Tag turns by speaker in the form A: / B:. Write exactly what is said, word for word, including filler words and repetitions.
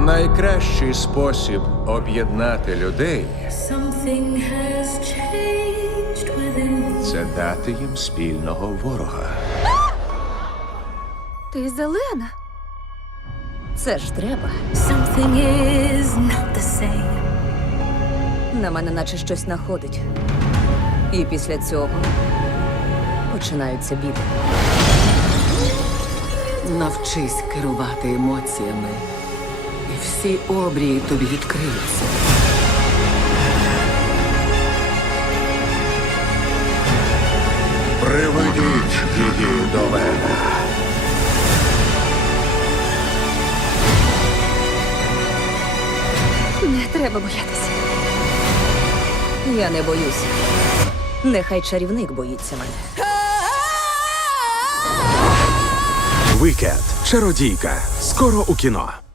A: Найкращий спосіб об'єднати людей
B: Something has changed within me.
A: – це дати їм спільного ворога.
C: Ти зелена. Це ж треба.
B: Something is not the same.
C: На мене наче щось находить. І після цього починаються біди.
D: Навчись керувати емоціями, і всі обрії тобі відкриються.
A: Приведіть її до мене.
C: Не треба боятися. Я не боюся. Нехай чарівник боїться мене.
E: Вікенд. Чародійка. Скоро у кіно.